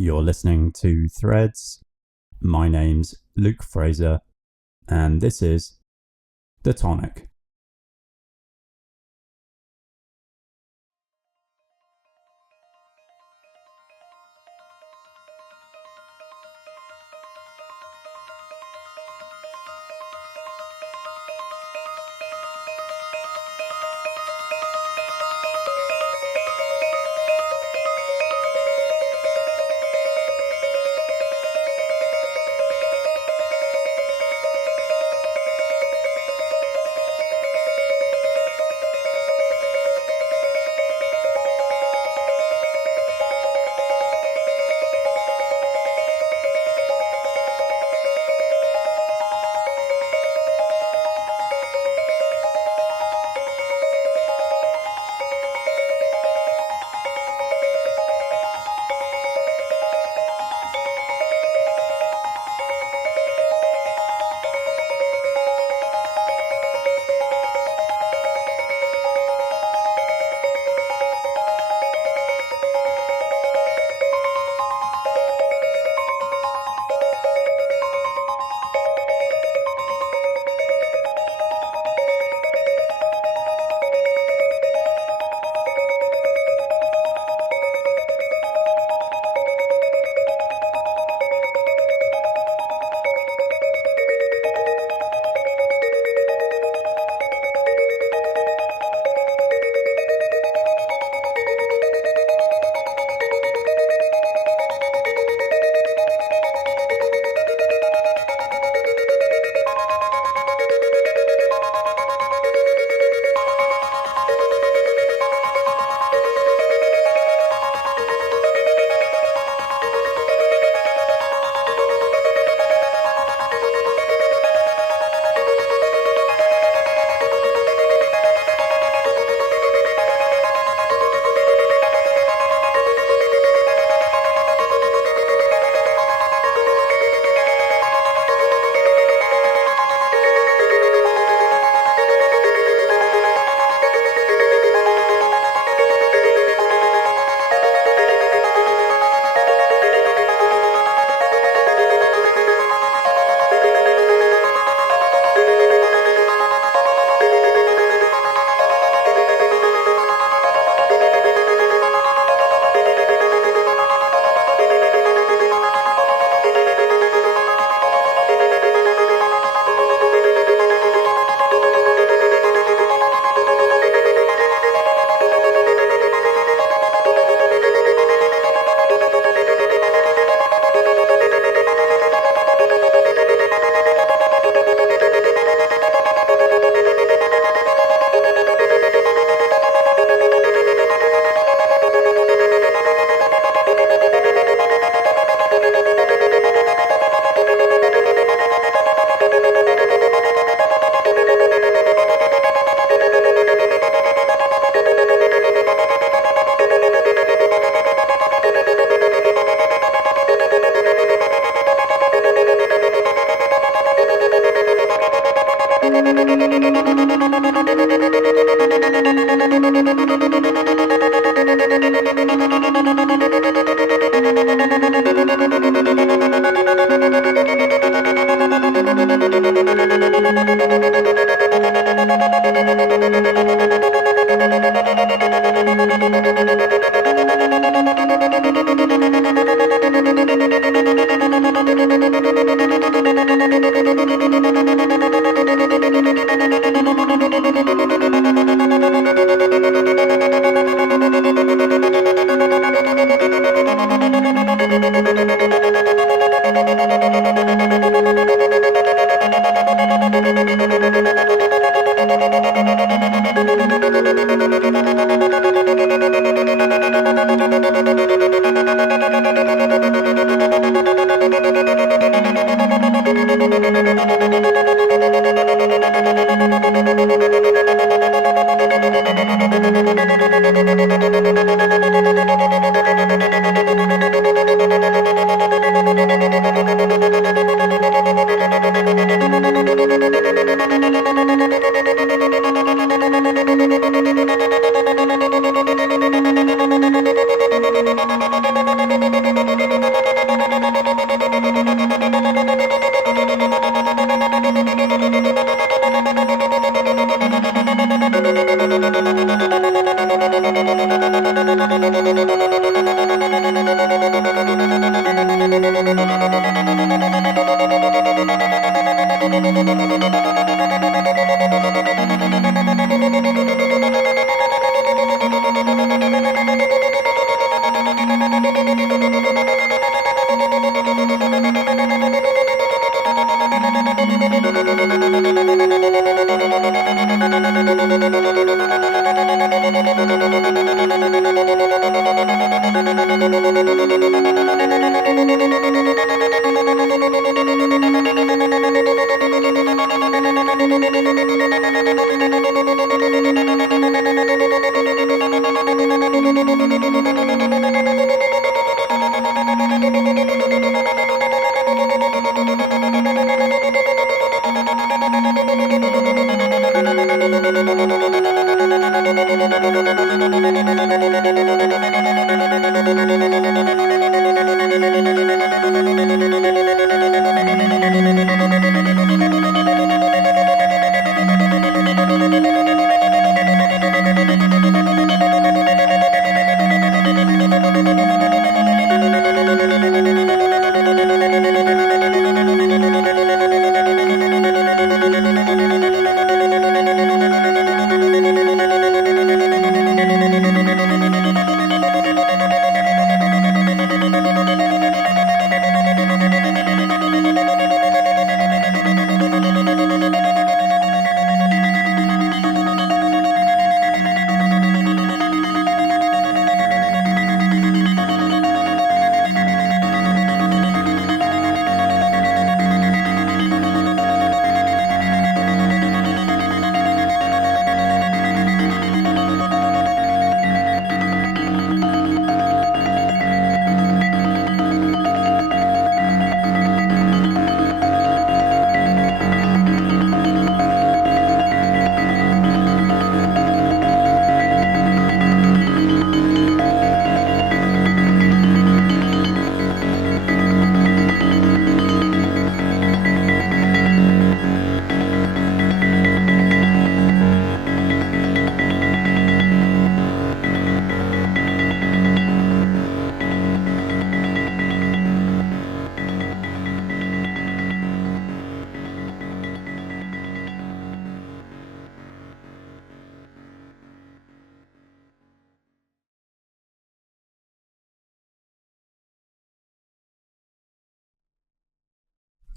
You're listening to Threads. My name's Luke Fraser, and this is the Tonic.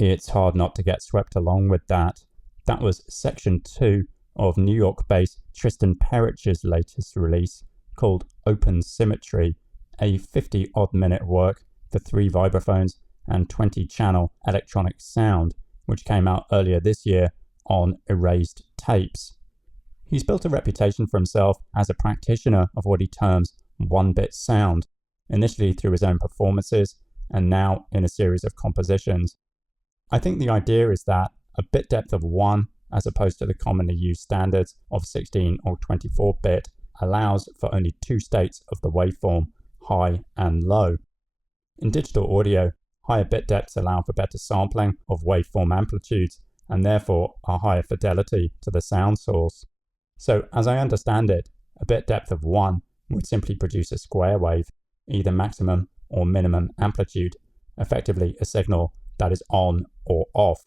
It's hard not to get swept along with that. That was section 2 of New York-based Tristan Perich's latest release called Open Symmetry, a 50-odd minute work for 3 vibraphones and 20-channel electronic sound, which came out earlier this year on erased tapes. He's built a reputation for himself as a practitioner of what he terms one-bit sound, initially through his own performances and now in a series of compositions. I think the idea is that a bit depth of 1, as opposed to the commonly used standards of 16 or 24-bit, allows for only 2 states of the waveform, high and low. In digital audio, higher bit depths allow for better sampling of waveform amplitudes and therefore a higher fidelity to the sound source. So, as I understand it, a bit depth of 1 would simply produce a square wave, either maximum or minimum amplitude, effectively a signal that is on or off.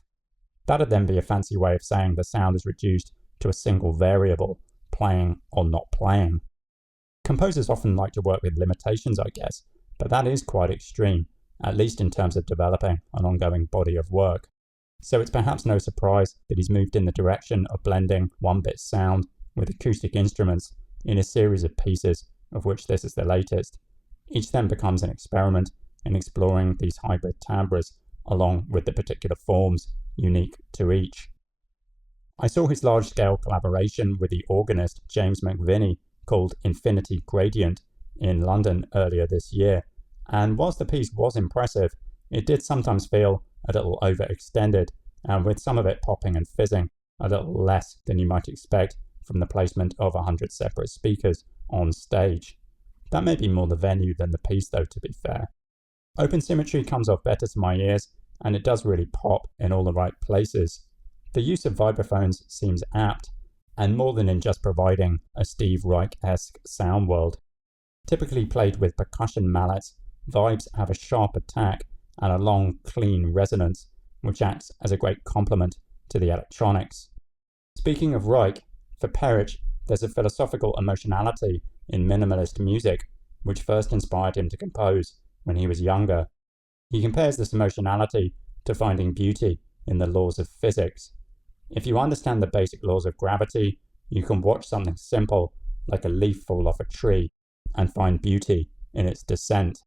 That'd then be a fancy way of saying the sound is reduced to a single variable, playing or not playing. Composers often like to work with limitations, I guess, but that is quite extreme, at least in terms of developing an ongoing body of work. So it's perhaps no surprise that he's moved in the direction of blending one-bit sound with acoustic instruments in a series of pieces, of which this is the latest. Each then becomes an experiment in exploring these hybrid timbres, along with the particular forms unique to each. I saw his large-scale collaboration with the organist James McVinney called Infinity Gradient in London earlier this year, and whilst the piece was impressive, it did sometimes feel a little overextended, and with some of it popping and fizzing a little less than you might expect from the placement of 100 separate speakers on stage. That may be more the venue than the piece though, to be fair. Open Symmetry comes off better to my ears, and it does really pop in all the right places. The use of vibraphones seems apt, and more than in just providing a Steve Reich-esque sound world. Typically played with percussion mallets, vibes have a sharp attack and a long, clean resonance, which acts as a great complement to the electronics. Speaking of Reich, for Perich, there's a philosophical emotionality in minimalist music, which first inspired him to compose when he was younger. He compares this emotionality to finding beauty in the laws of physics. If you understand the basic laws of gravity, you can watch something simple, like a leaf fall off a tree, and find beauty in its descent.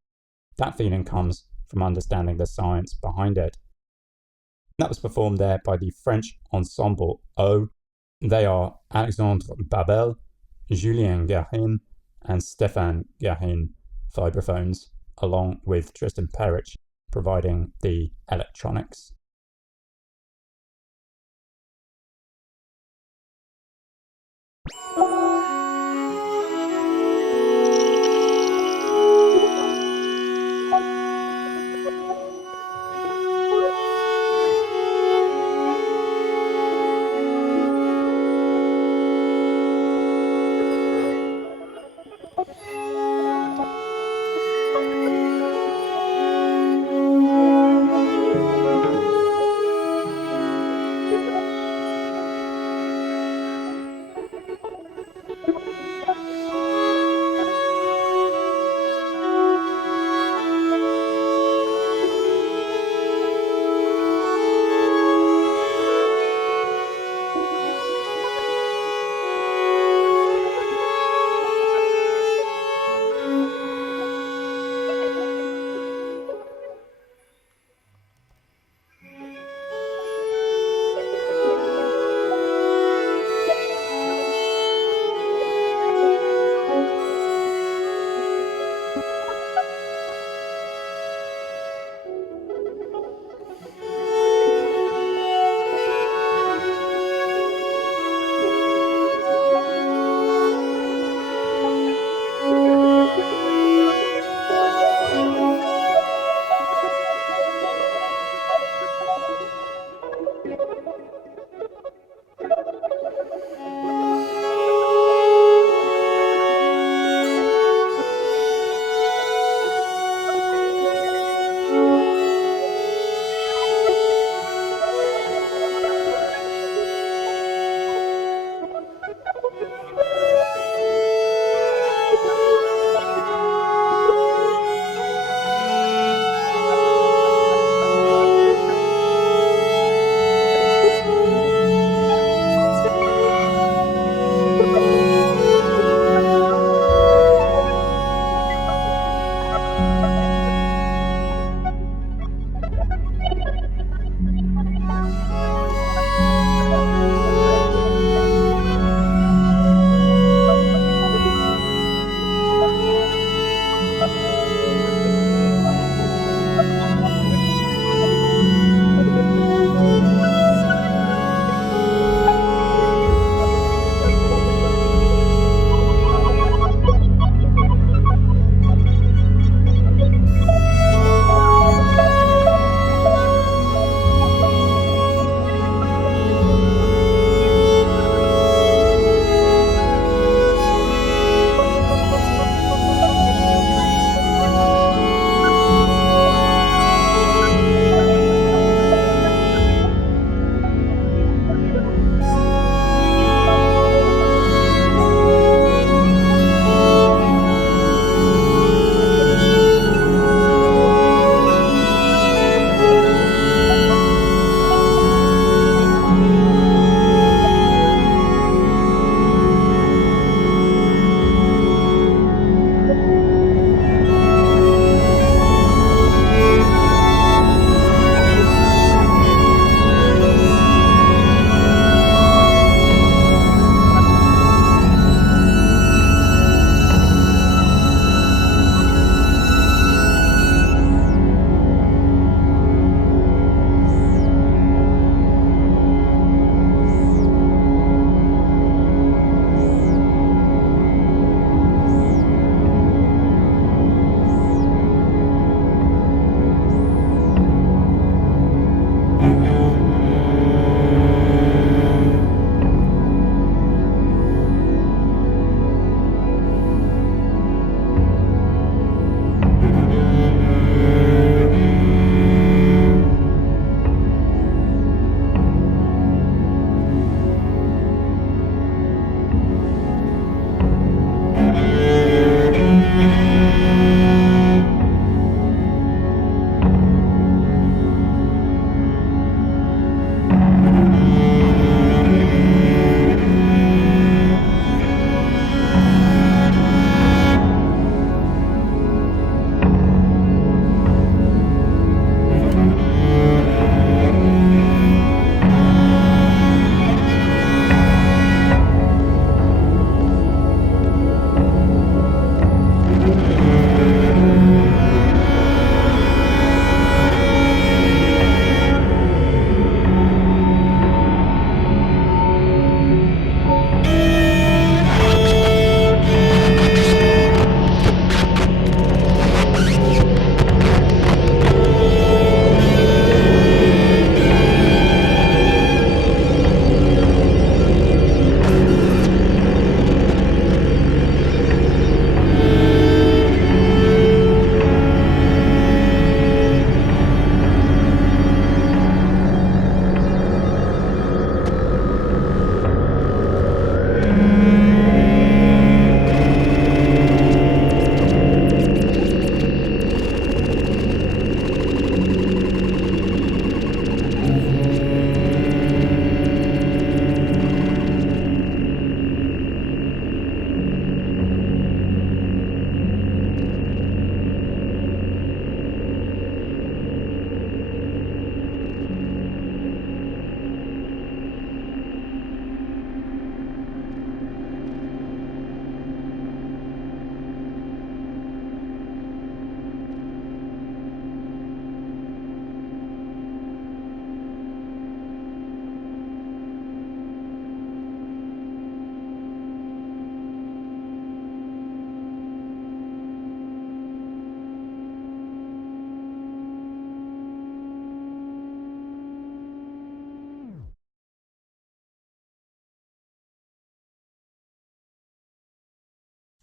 That feeling comes from understanding the science behind it. That was performed there by the French ensemble O. They are Alexandre Babel, Julien Garin, and Stéphane Garin, vibraphones, along with Tristan Perich providing the electronics.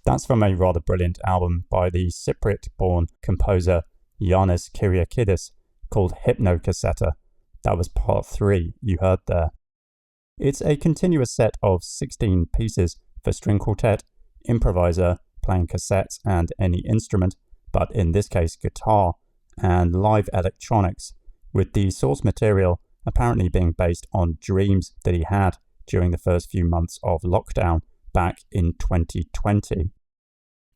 That's from a rather brilliant album by the Cypriot-born composer Yannis Kyriakidis called Hemmo Honkonen. That was part 3 you heard there. It's a continuous set of 16 pieces for string quartet, improviser, playing cassettes and any instrument, but in this case guitar, and live electronics, with the source material apparently being based on dreams that he had during the first few months of lockdown back in 2020.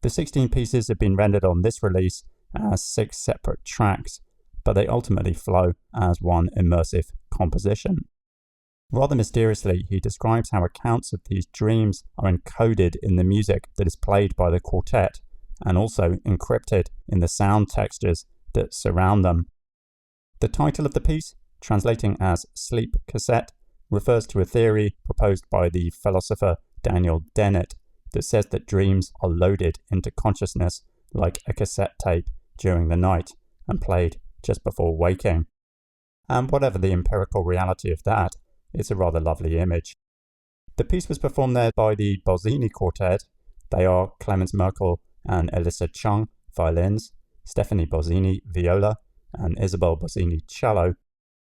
The 16 pieces have been rendered on this release as 6 separate tracks, but they ultimately flow as one immersive composition. Rather mysteriously, he describes how accounts of these dreams are encoded in the music that is played by the quartet, and also encrypted in the sound textures that surround them. The title of the piece, translating as Sleep Cassette, refers to a theory proposed by the philosopher Daniel Dennett that says that dreams are loaded into consciousness like a cassette tape during the night and played just before waking. And whatever the empirical reality of that, it's a rather lovely image. The piece was performed there by the Bozzini Quartet. They are Clemens Merkel and Elissa Chung, violins, Stephanie Bozzini, viola, and Isabel Bozzini, cello,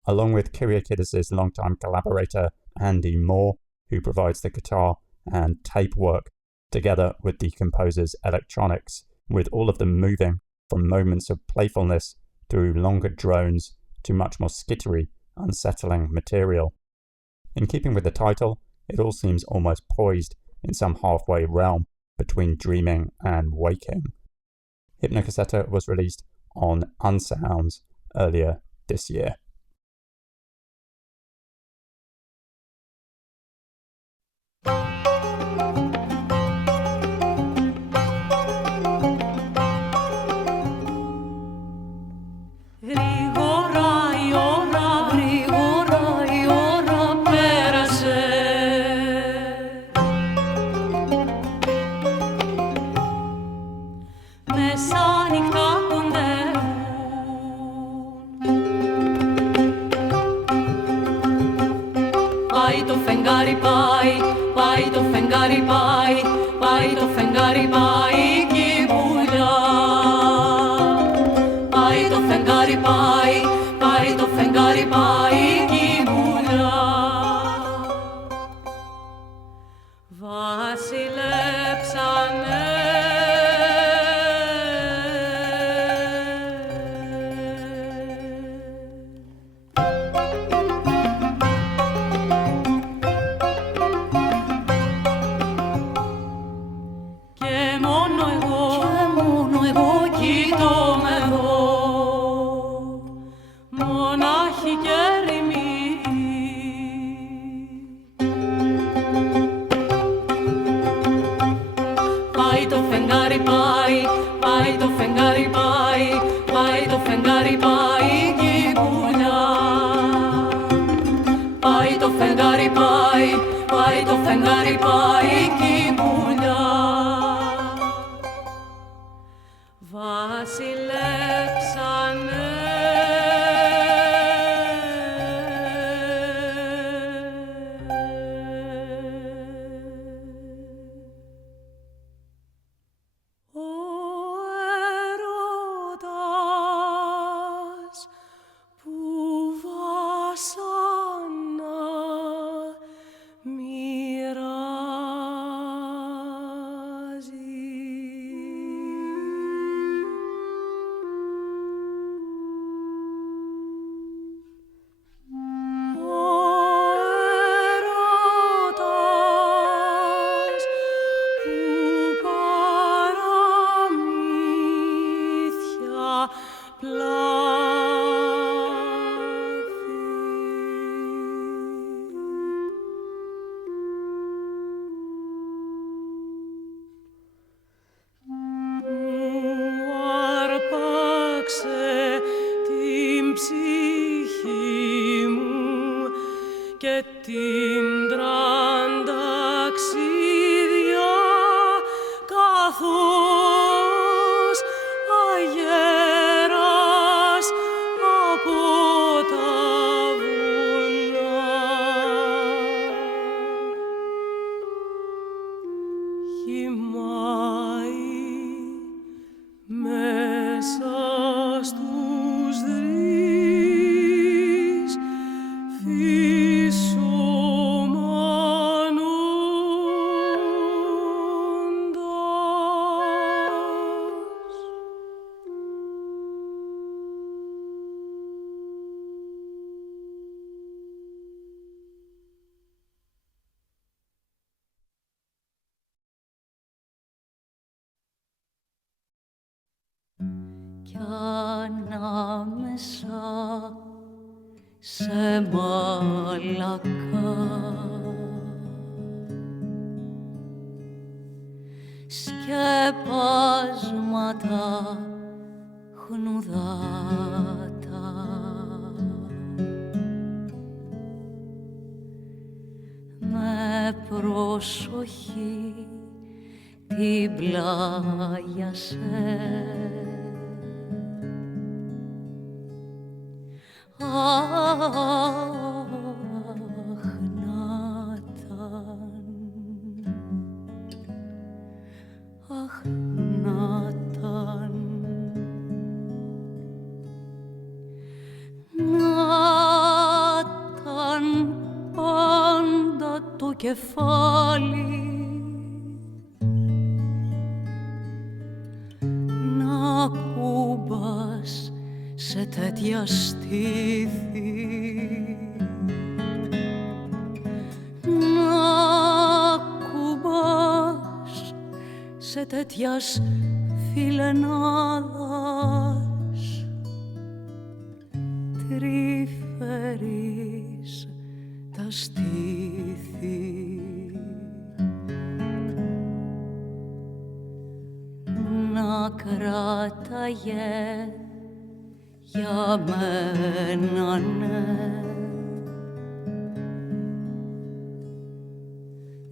along with Kyriakidis' longtime collaborator Andy Moore, who provides the guitar and tape work, together with the composer's electronics, with all of them moving from moments of playfulness through longer drones to much more skittery, unsettling material. In keeping with the title, it all seems almost poised in some halfway realm between dreaming and waking. Hemmo Honkonen was released on Unsounds earlier this year. Πάει το φεγγάρι πάει κι πουλιά. Πάει το φεγγάρι πάει το φεγγάρι πάει κι πουλιά. Βασιλέψανε. Hi, κι ανάμεσα σε μαλακά σκεπάσματα χνουδάτα με προσοχή την πλάγιασε κεφάλι να κουμπάς σε τέτοια στήθη να κουμπάς σε τέτοιας φιλενάδας τρυφερής τα στήθη να κράταγε για μένα ναι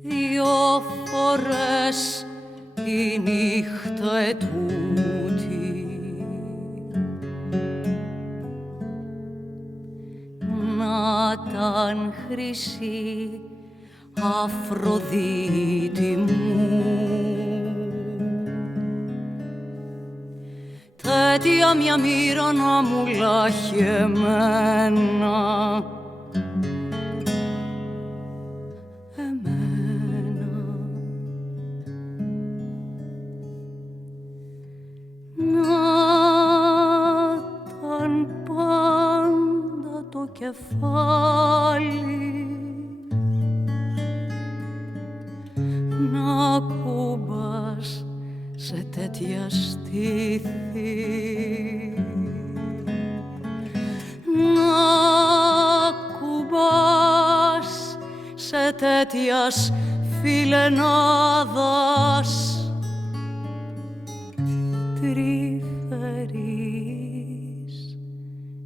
δυο φορές τη νύχτα ετούτη να ήταν χρυσή Αφροδίτη μου τέτοια μια μοίρα να μου λάχει εμένα κεφάλι να κουμπάς σε τέτοια στήθη να κουμπάς σε τέτοιας φιλενάδας τρυφερής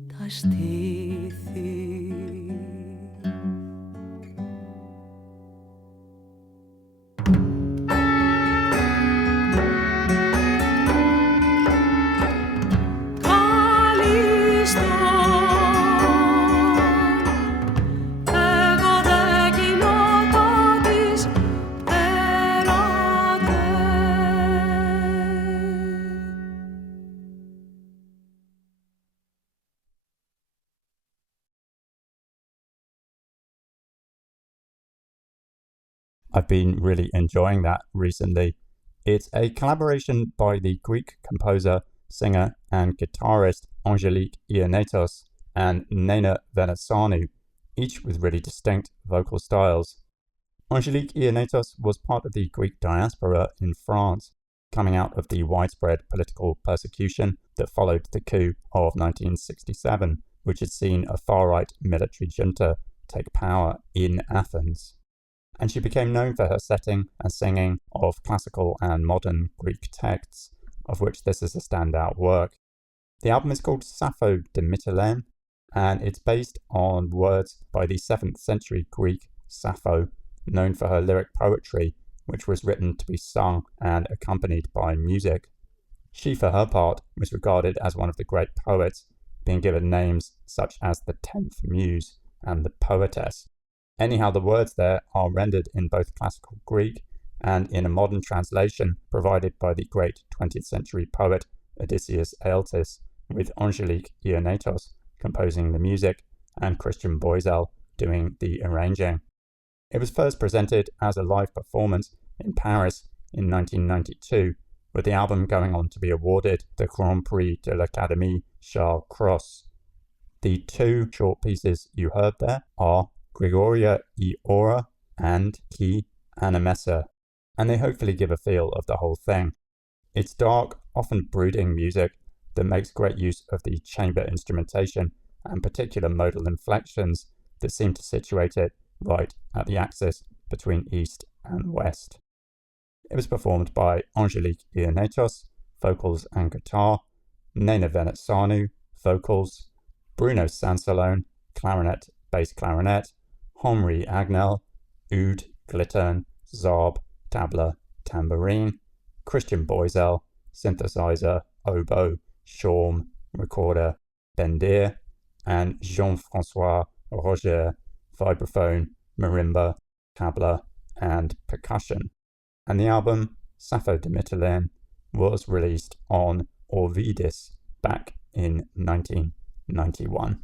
τα στήθη. I've been really enjoying that recently. It's a collaboration by the Greek composer, singer and guitarist Angelique Ionatos and Nena Venesanou, each with really distinct vocal styles. Angelique Ionatos was part of the Greek diaspora in France, coming out of the widespread political persecution that followed the coup of 1967, which had seen a far-right military junta take power in Athens. And she became known for her setting and singing of classical and modern Greek texts, of which this is a standout work. The album is called Sappho de Mytilene, and it's based on words by the 7th century Greek Sappho, known for her lyric poetry, which was written to be sung and accompanied by music. She, for her part, was regarded as one of the great poets, being given names such as the 10th Muse and the Poetess. Anyhow, the words there are rendered in both classical Greek and in a modern translation provided by the great 20th century poet Odysseus Aeltis, with Angelique Ionatos composing the music and Christian Boisel doing the arranging. It was first presented as a live performance in Paris in 1992, with the album going on to be awarded the Grand Prix de l'Académie Charles Cros. The two short pieces you heard there are Grigoria e Ora and Ki Animessa, and they hopefully give a feel of the whole thing. It's dark, often brooding music that makes great use of the chamber instrumentation and particular modal inflections that seem to situate it right at the axis between East and West. It was performed by Angelique Ionetos, vocals and guitar, Nena Venetsanu, vocals, Bruno Sansalone, clarinet, bass clarinet, Henri Agnel, oud, glittern, zarb, tabla, tambourine, Christian Boisel, synthesizer, oboe, shawm, recorder, bendir, and Jean-François Roger, vibraphone, marimba, tabla, and percussion. And the album, Sappho de Mytilene, was released on Orvidis back in 1991.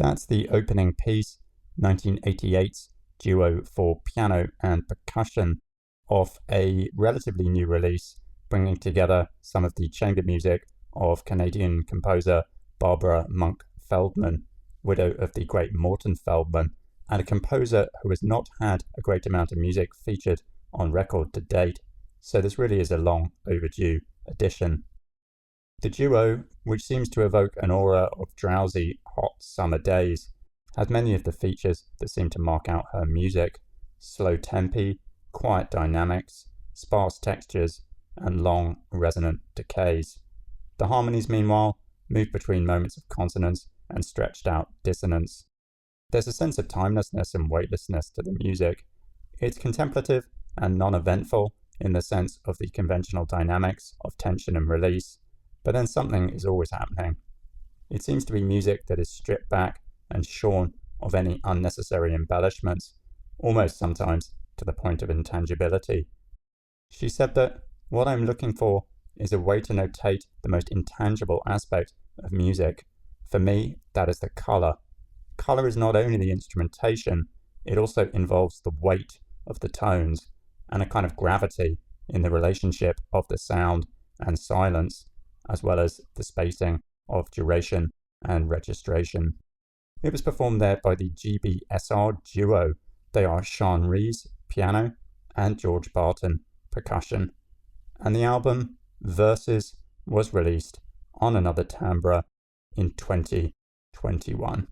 That's the opening piece, 1988's duo for piano and percussion of a relatively new release, bringing together some of the chamber music of Canadian composer Barbara Monk Feldman, widow of the great Morton Feldman, and a composer who has not had a great amount of music featured on record to date, so this really is a long overdue addition. The duo, which seems to evoke an aura of drowsy, hot summer days, has many of the features that seem to mark out her music: slow tempi, quiet dynamics, sparse textures, and long, resonant decays. The harmonies, meanwhile, move between moments of consonance and stretched out dissonance. There's a sense of timelessness and weightlessness to the music. It's contemplative and non-eventful in the sense of the conventional dynamics of tension and release, but then something is always happening. It seems to be music that is stripped back and shorn of any unnecessary embellishments, almost sometimes to the point of intangibility. She said that what I'm looking for is a way to notate the most intangible aspect of music. For me, that is the color. Color is not only the instrumentation, it also involves the weight of the tones and a kind of gravity in the relationship of the sound and silence, as well as the spacing of duration and registration. It was performed there by the GBSR duo. They are Sean Rees, piano, and George Barton, percussion. And the album, Verses, was released on another timbre in 2021.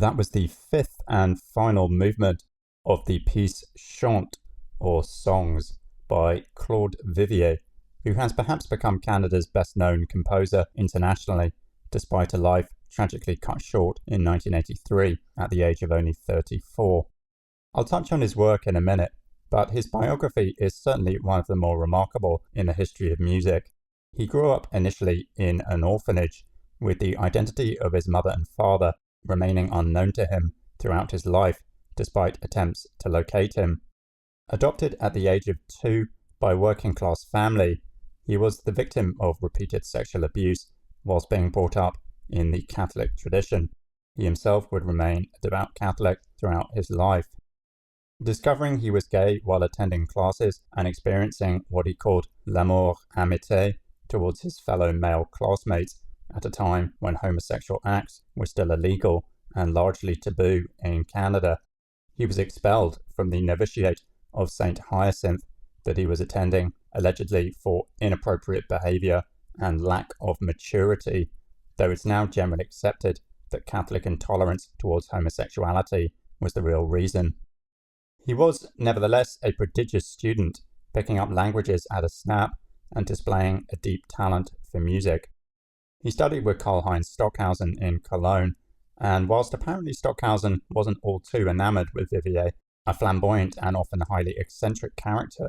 That was the fifth and final movement of the piece Chante, or Songs, by Claude Vivier, who has perhaps become Canada's best-known composer internationally, despite a life tragically cut short in 1983 at the age of only 34. I'll touch on his work in a minute, but his biography is certainly one of the more remarkable in the history of music. He grew up initially in an orphanage, with the identity of his mother and father remaining unknown to him throughout his life, despite attempts to locate him. Adopted at the age of 2 by a working-class family, he was the victim of repeated sexual abuse whilst being brought up in the Catholic tradition. He himself would remain a devout Catholic throughout his life. Discovering he was gay while attending classes and experiencing what he called l'amour amitié towards his fellow male classmates at a time when homosexual acts were still illegal and largely taboo in Canada, he was expelled from the novitiate of St. Hyacinth that he was attending, allegedly for inappropriate behaviour and lack of maturity, though it's now generally accepted that Catholic intolerance towards homosexuality was the real reason. He was, nevertheless, a prodigious student, picking up languages at a snap and displaying a deep talent for music. He studied with Karl-Heinz Stockhausen in Cologne, and whilst apparently Stockhausen wasn't all too enamoured with Vivier, a flamboyant and often highly eccentric character,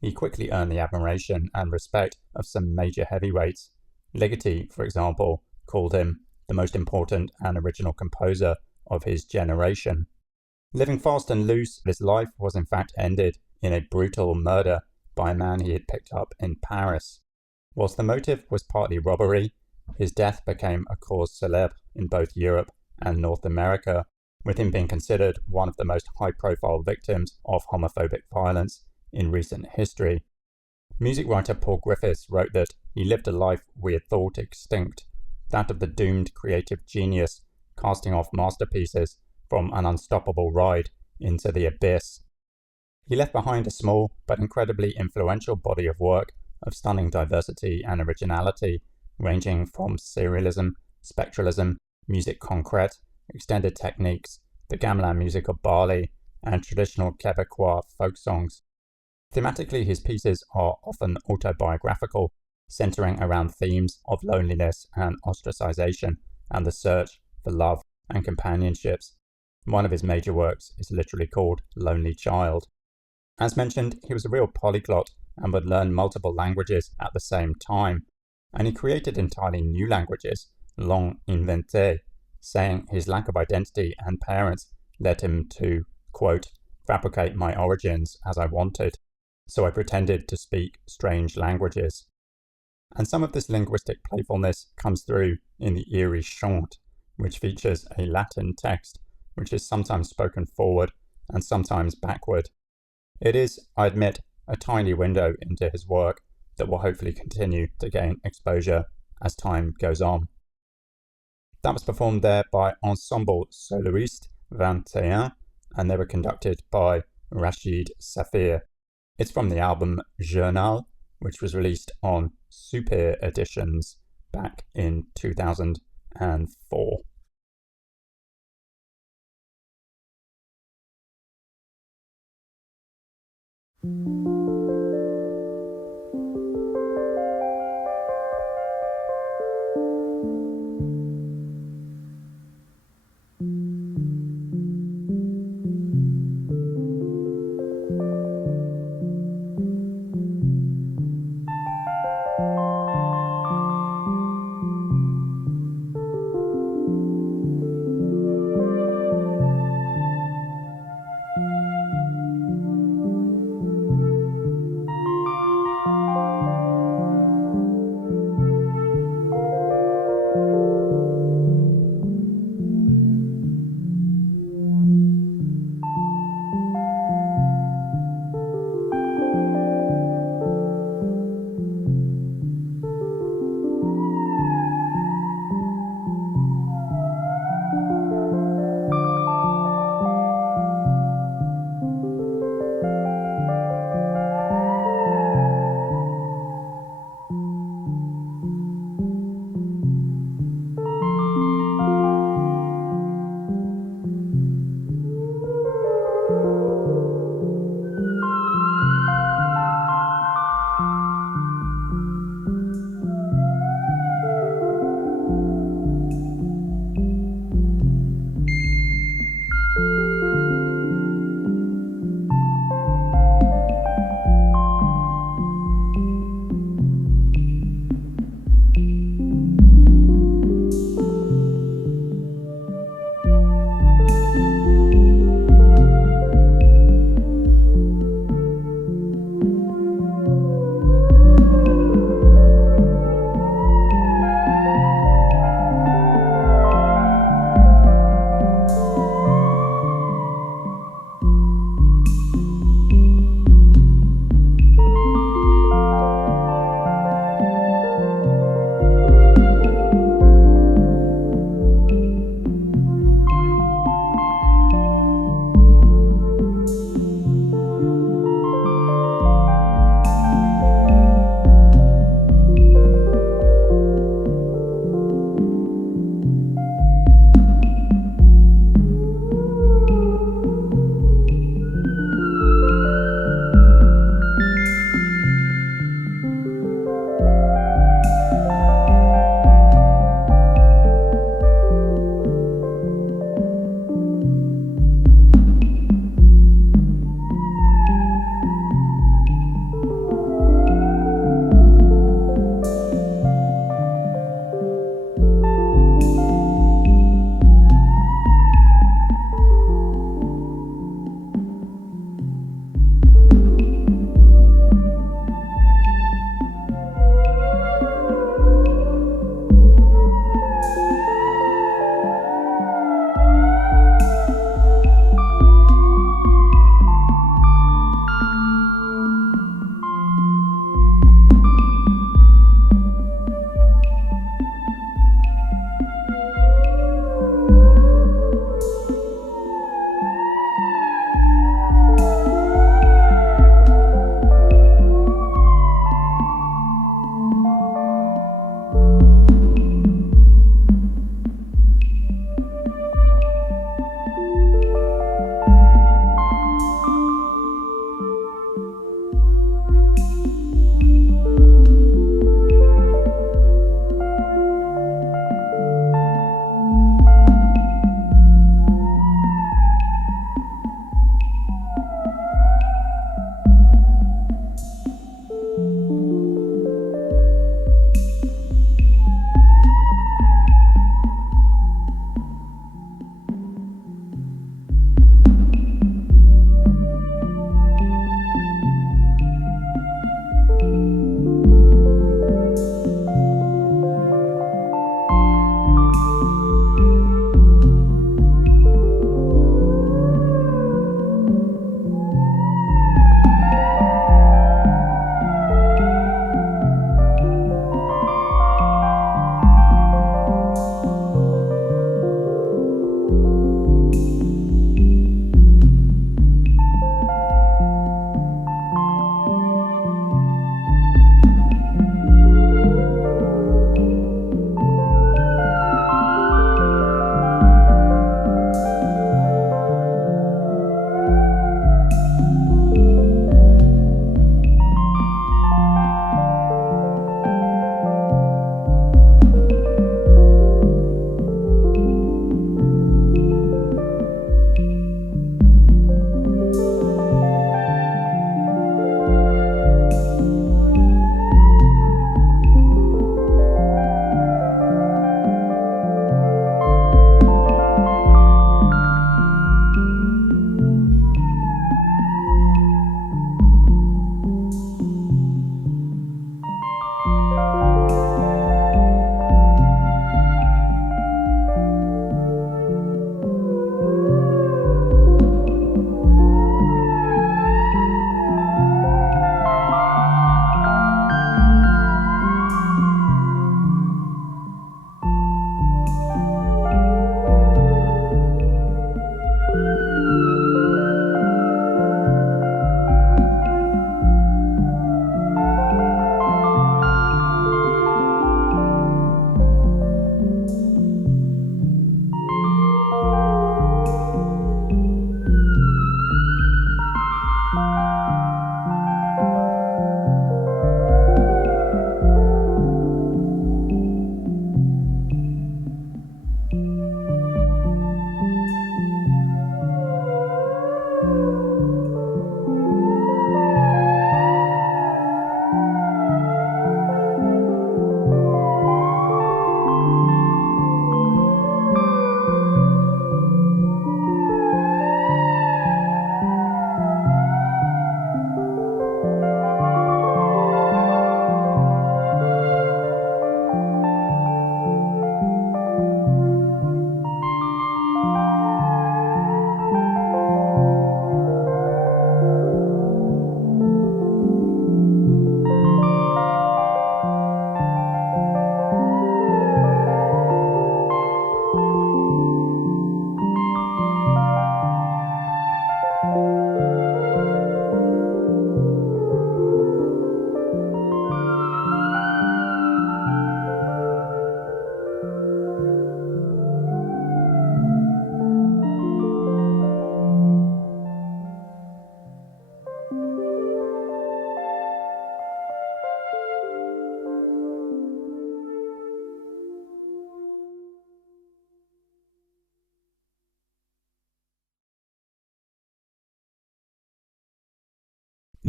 he quickly earned the admiration and respect of some major heavyweights. Ligeti, for example, called him the most important and original composer of his generation. Living fast and loose, his life was in fact ended in a brutal murder by a man he had picked up in Paris. Whilst the motive was partly robbery, his death became a cause célèbre in both Europe and North America, with him being considered one of the most high-profile victims of homophobic violence in recent history. Music writer Paul Griffiths wrote that he lived a life we had thought extinct, that of the doomed creative genius casting off masterpieces from an unstoppable ride into the abyss. He left behind a small but incredibly influential body of work of stunning diversity and originality, ranging from serialism, spectralism, musique concrète, extended techniques, the gamelan music of Bali, and traditional Quebecois folk songs. Thematically, his pieces are often autobiographical, centering around themes of loneliness and ostracization and the search for love and companionships. One of his major works is literally called Lonely Child. As mentioned, he was a real polyglot and would learn multiple languages at the same time, and he created entirely new languages, langue inventée, saying his lack of identity and parents led him to, quote, fabricate my origins as I wanted, so I pretended to speak strange languages. And some of this linguistic playfulness comes through in the eerie chant, which features a Latin text which is sometimes spoken forward and sometimes backward. It is, I admit, a tiny window into his work that will hopefully continue to gain exposure as time goes on. That was performed there by Ensemble Soloiste 21, and they were conducted by Rachid Safir. It's from the album Journal, which was released on Super Editions back in 2004.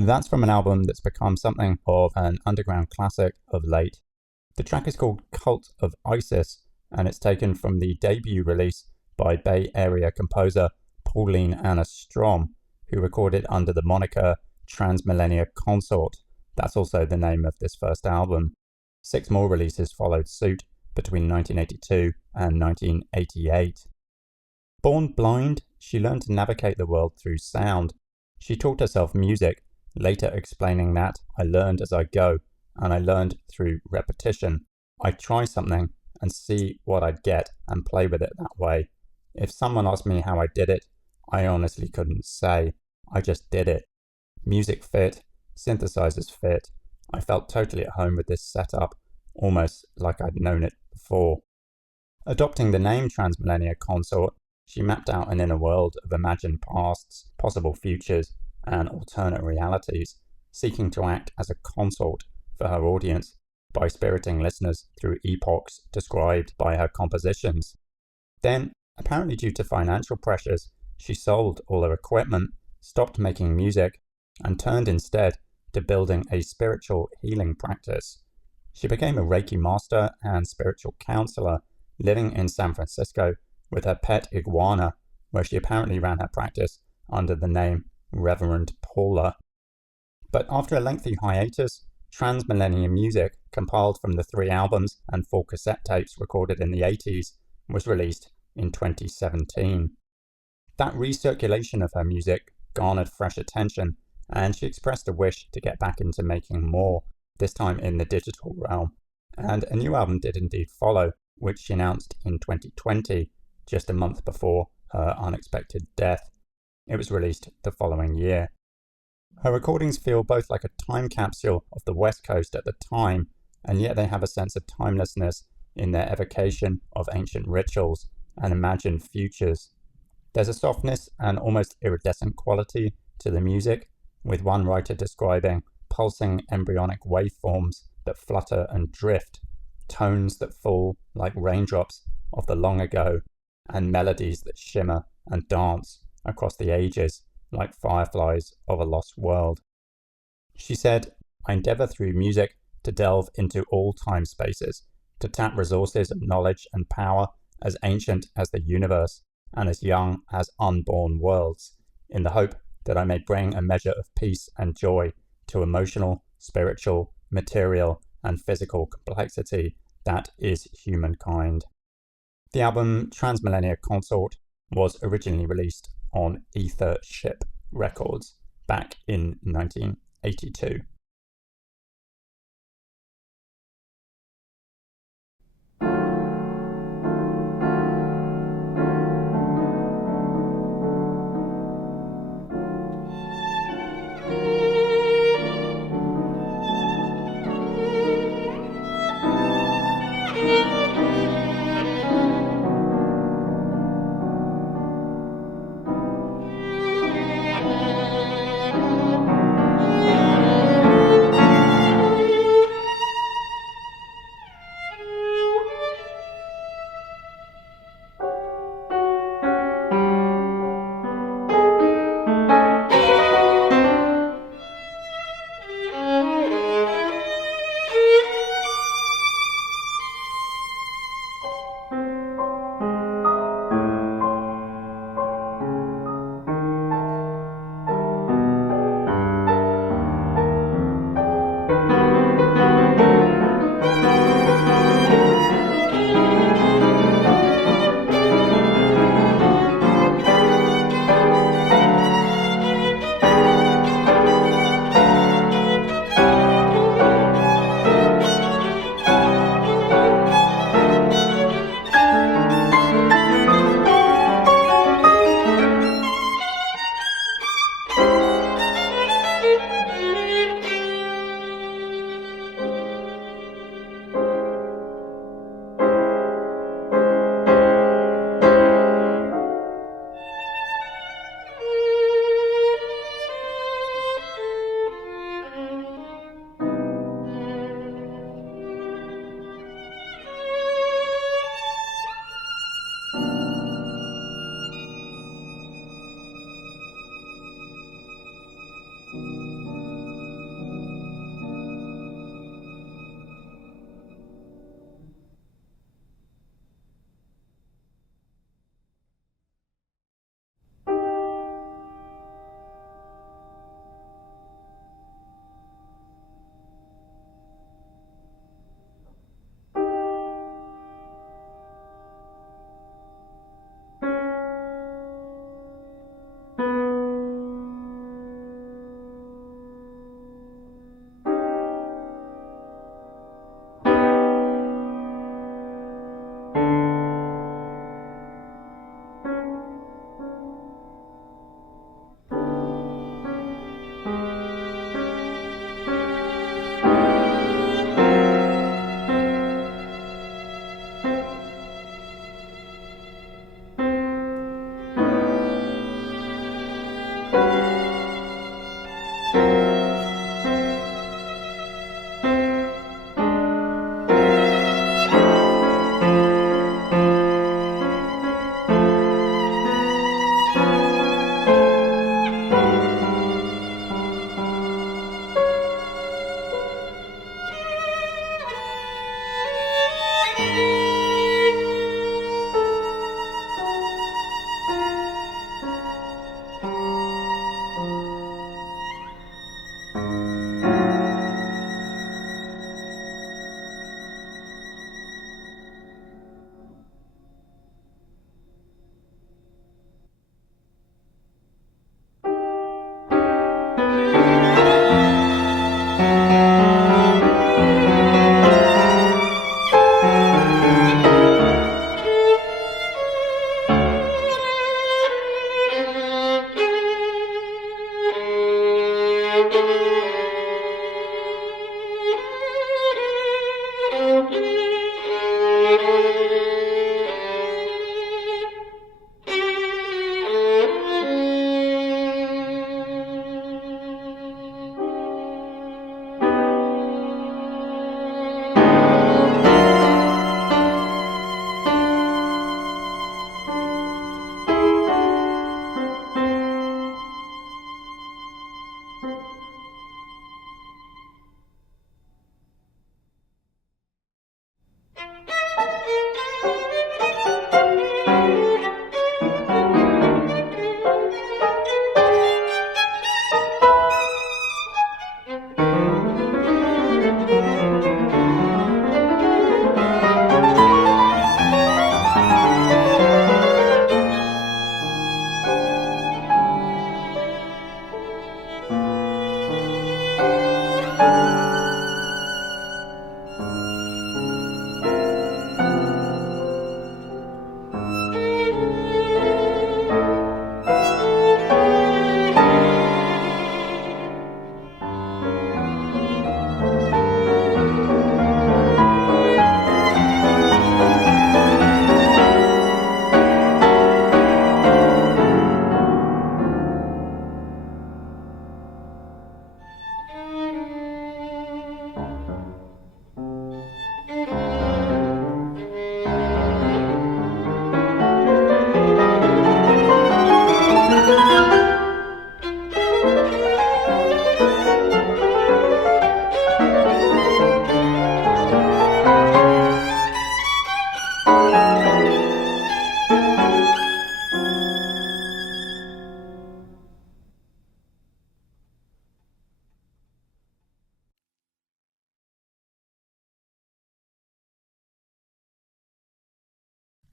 That's from an album that's become something of an underground classic of late. The track is called Cult of Isis, and it's taken from the debut release by Bay Area composer Pauline Anna Strom, who recorded under the moniker Transmillennia Consort. That's also the name of this first album. 6 more releases followed suit between 1982 and 1988. Born blind, she learned to navigate the world through sound. She taught herself music, later explaining that I learned as I go, and I learned through repetition. I'd try something and see what I'd get and play with it that way. If someone asked me how I did it, I honestly couldn't say. I just did it. Music fit, synthesizers fit. I felt totally at home with this setup, almost like I'd known it before. Adopting the name Transmillennia Consort, she mapped out an inner world of imagined pasts, possible futures, and alternate realities, seeking to act as a consort for her audience by spiriting listeners through epochs described by her compositions. Then, apparently due to financial pressures, she sold all her equipment, stopped making music, and turned instead to building a spiritual healing practice. She became a Reiki master and spiritual counselor, living in San Francisco with her pet iguana, where she apparently ran her practice under the name Reverend Paula. But after a lengthy hiatus, Transmillennia music, compiled from the 3 albums and 4 cassette tapes recorded in the 80s, was released in 2017. That recirculation of her music garnered fresh attention, and she expressed a wish to get back into making more, this time in the digital realm. And a new album did indeed follow, which she announced in 2020, just a month before her unexpected death. It was released the following year. Her recordings feel both like a time capsule of the West Coast at the time, and yet they have a sense of timelessness in their evocation of ancient rituals and imagined futures. There's a softness and almost iridescent quality to the music, with one writer describing pulsing embryonic waveforms that flutter and drift, tones that fall like raindrops of the long ago, and melodies that shimmer and dance across the ages like fireflies of a lost world. She said, I endeavour through music to delve into all time spaces, to tap resources of knowledge and power as ancient as the universe and as young as unborn worlds, in the hope that I may bring a measure of peace and joy to emotional, spiritual, material, and physical complexity that is humankind. The album Transmillennia Consort was originally released on Ether Ship Records back in 1982.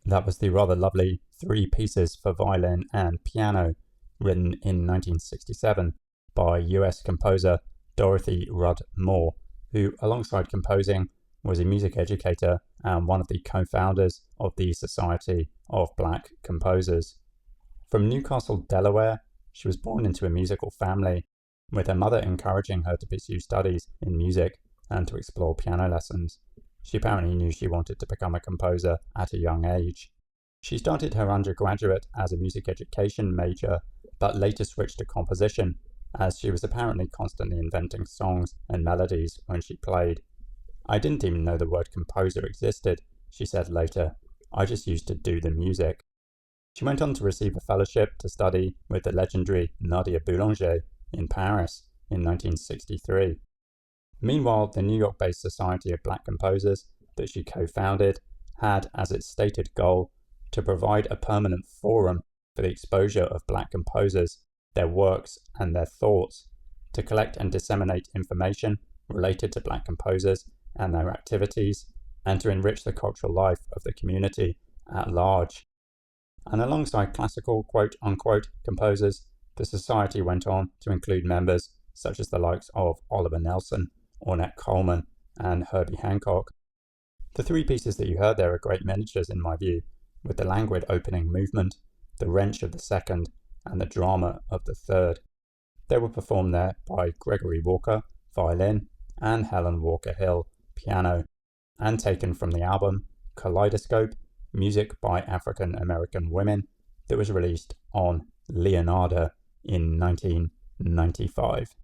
That was the rather lovely Three Pieces for Violin and Piano, written in 1967 by US composer Dorothy Rudd Moore, who, alongside composing, was a music educator and one of the co-founders of the Society of Black Composers. From Newcastle, Delaware, she was born into a musical family, with her mother encouraging her to pursue studies in music and to explore piano lessons. She apparently knew she wanted to become a composer at a young age. She started her undergraduate as a music education major, but later switched to composition, as she was apparently constantly inventing songs and melodies when she played. "I didn't even know the word composer existed," she said later. "I just used to do the music." She went on to receive a fellowship to study with the legendary Nadia Boulanger in Paris in 1963. Meanwhile, the New York-based Society of Black Composers that she co-founded had as its stated goal to provide a permanent forum for the exposure of Black composers, their works and their thoughts, to collect and disseminate information related to Black composers and their activities, and to enrich the cultural life of the community at large. And alongside classical quote-unquote composers, the Society went on to include members such as the likes of Oliver Nelson, Ornette Coleman, and Herbie Hancock. The three pieces that you heard there are great miniatures in my view, with the languid opening movement, the wrench of the second, and the drama of the third. They were performed there by Gregory Walker, violin, and Helen Walker Hill, piano, and taken from the album Kaleidoscope, Music by African American Women, that was released on Leonardo in 1995.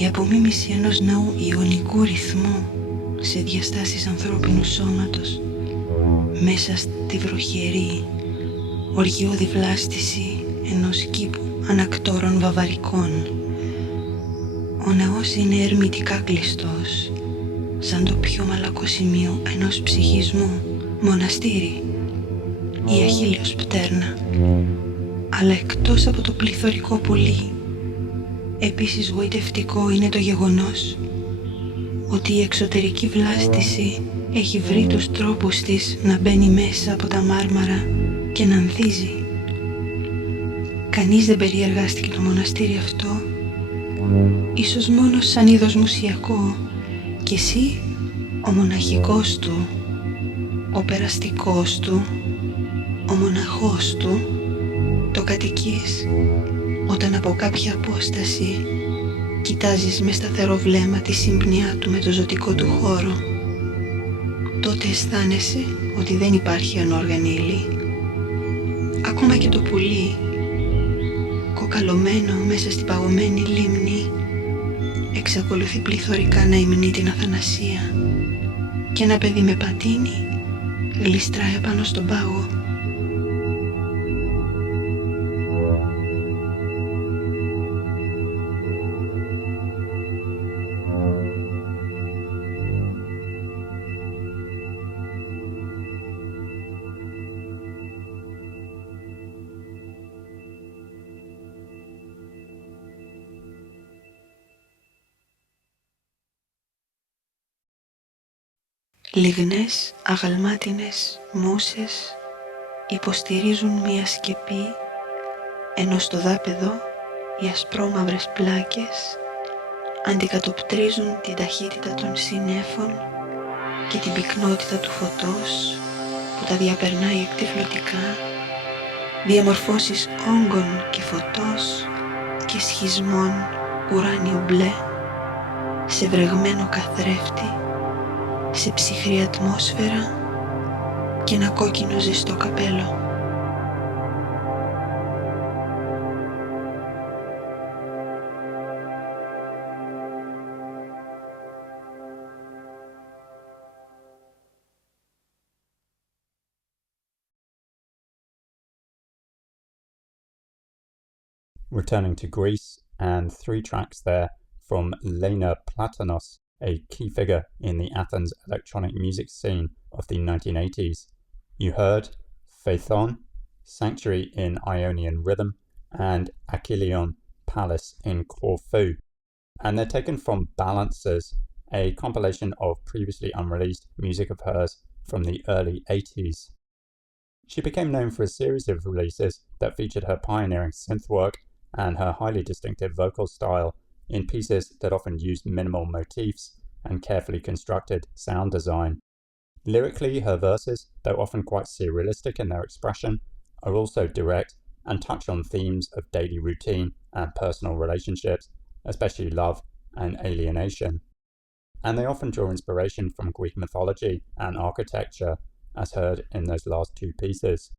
Η απομίμηση ενός ναού ιωνικού ρυθμού σε διαστάσεις ανθρώπινου σώματος μέσα στη βροχερή, οργιώδη βλάστηση ενός κήπου ανακτόρων βαβαρικών. Ο ναός είναι ερμητικά κλειστός, σαν το πιο μαλακό σημείο ενός ψυχισμού, μοναστήρι ή αχίλιος πτέρνα. Αλλά εκτός από το πληθωρικό πουλί, επίσης γοητευτικό είναι το γεγονός ότι η εξωτερική βλάστηση έχει βρει τους τρόπους της να μπαίνει μέσα από τα μάρμαρα και να ανθίζει. Κανείς δεν περιεργάστηκε το μοναστήρι αυτό, ίσως μόνο σαν είδος μουσιακό, και εσύ, ο μοναχικός του, ο περαστικός του, ο μοναχός του, το κατοικείς όταν από κάποια απόσταση κοιτάζεις με σταθερό βλέμμα τη σύμπνοια του με το ζωτικό του χώρο. Τότε αισθάνεσαι ότι δεν υπάρχει ανόργανη ύλη. Ακόμα και το πουλί, κοκαλωμένο μέσα στην παγωμένη λίμνη, εξακολουθεί πληθωρικά να υμνεί την αθανασία, και ένα παιδί με πατίνι γλιστράει πάνω στον πάγο. Λιγνές αγαλμάτινες μούσες υποστηρίζουν μια σκεπή, ενώ στο δάπεδο οι ασπρόμαυρες πλάκες αντικατοπτρίζουν την ταχύτητα των συννέφων και την πυκνότητα του φωτός που τα διαπερνάει εκτυφλωτικά, διαμορφώσεις όγκων και φωτός και σχισμών ουράνιο μπλε, σε βρεγμένο καθρέφτη, σε ψυχρή ατμόσφαιρα και ένα κόκκινο ζεστό καπέλο. Returning to Greece, and 3 tracks there from Lena Platanos, a key figure in the Athens electronic music scene of the 1980s. You heard Phaethon, Sanctuary in Ionian Rhythm, and Achilleon Palace in Corfu. And they're taken from Balances, a compilation of previously unreleased music of hers from the early 80s. She became known for a series of releases that featured her pioneering synth work and her highly distinctive vocal style in pieces that often used minimal motifs and carefully constructed sound design. Lyrically, her verses, though often quite surrealistic in their expression, are also direct and touch on themes of daily routine and personal relationships, especially love and alienation. And they often draw inspiration from Greek mythology and architecture, as heard in those last 2 pieces.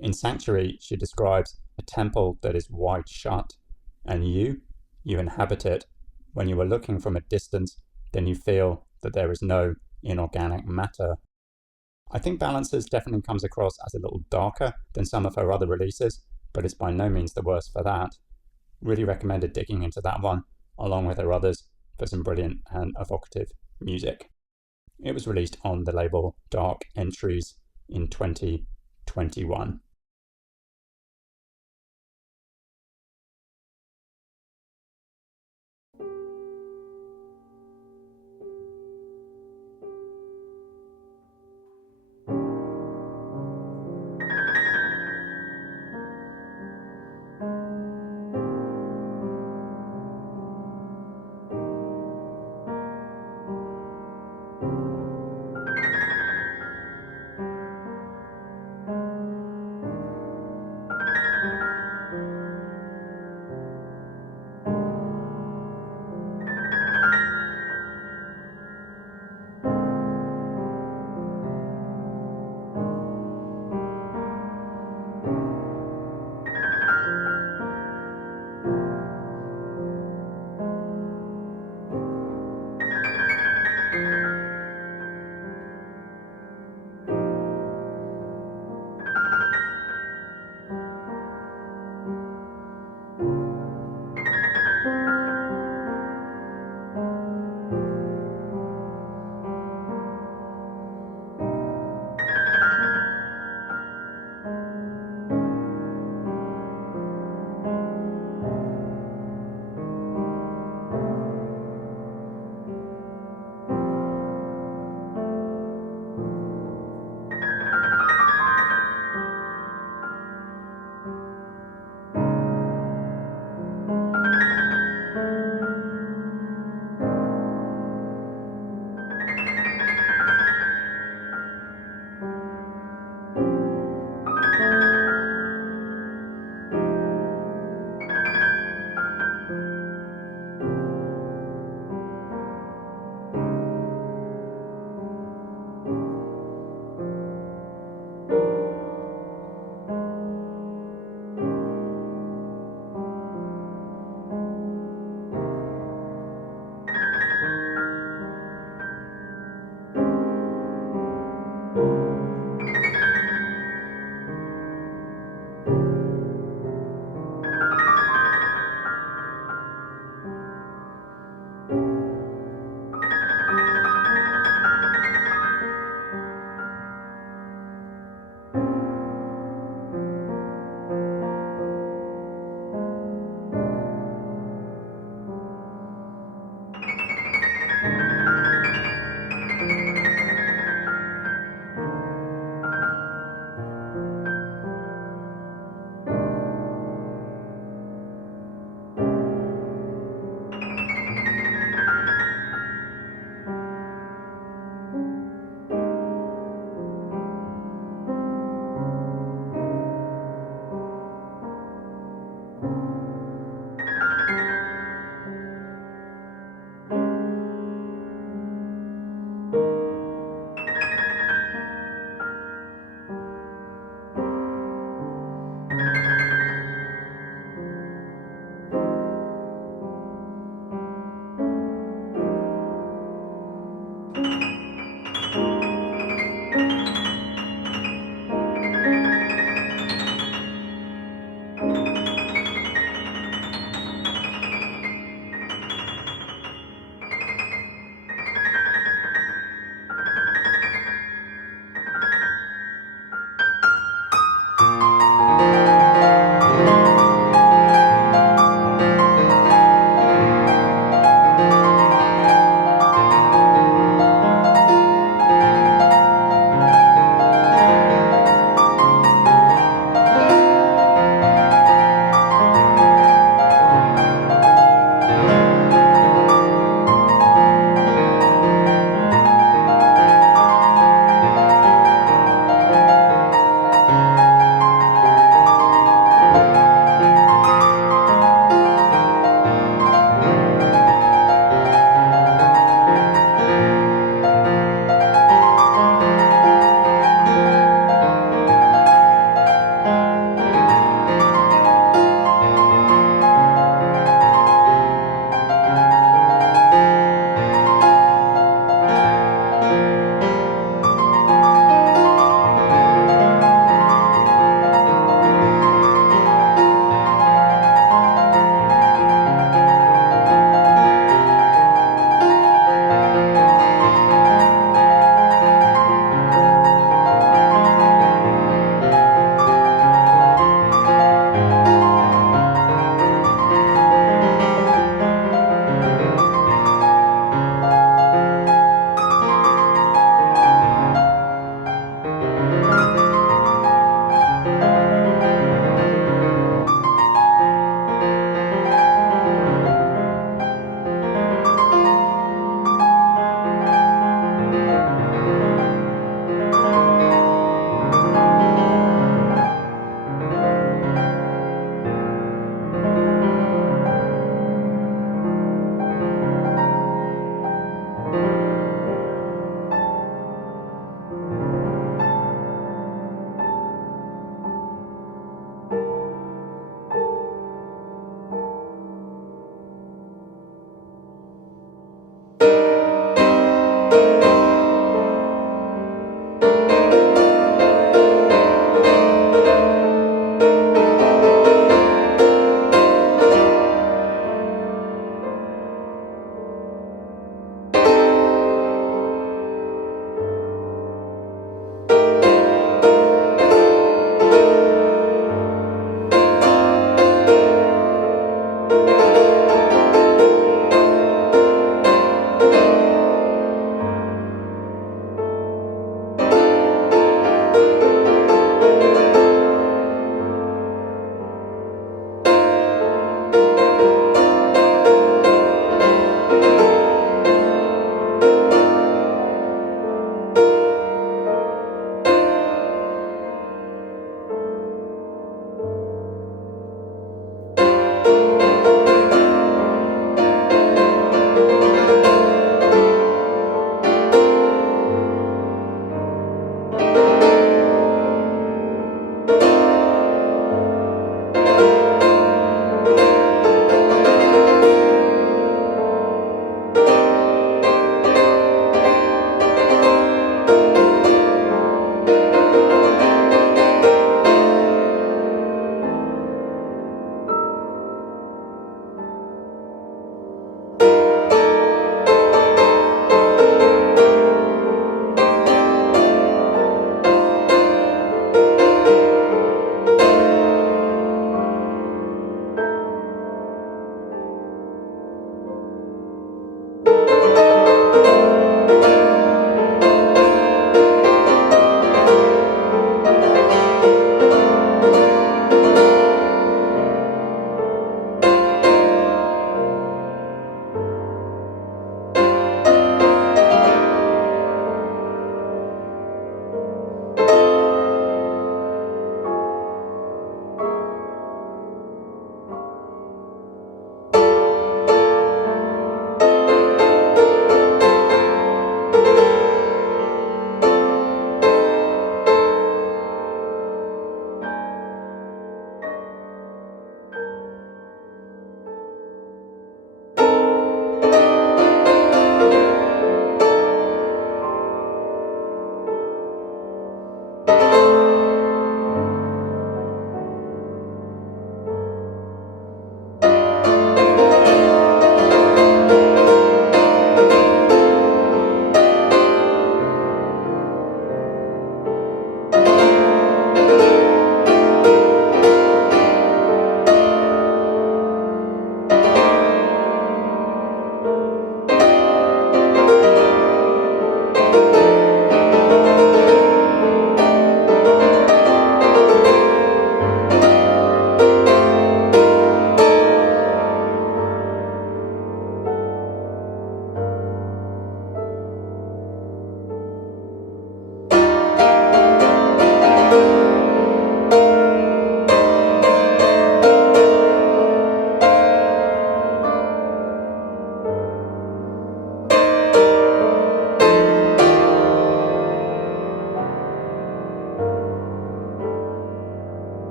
In Sanctuary, she describes a temple that is wide shut, and you inhabit it. When you are looking from a distance, then you feel that there is no inorganic matter. I think Balances definitely comes across as a little darker than some of her other releases, but it's by no means the worse for that. Really recommended digging into that one, along with her others, for some brilliant and evocative music. It was released on the label Dark Entries in 2021.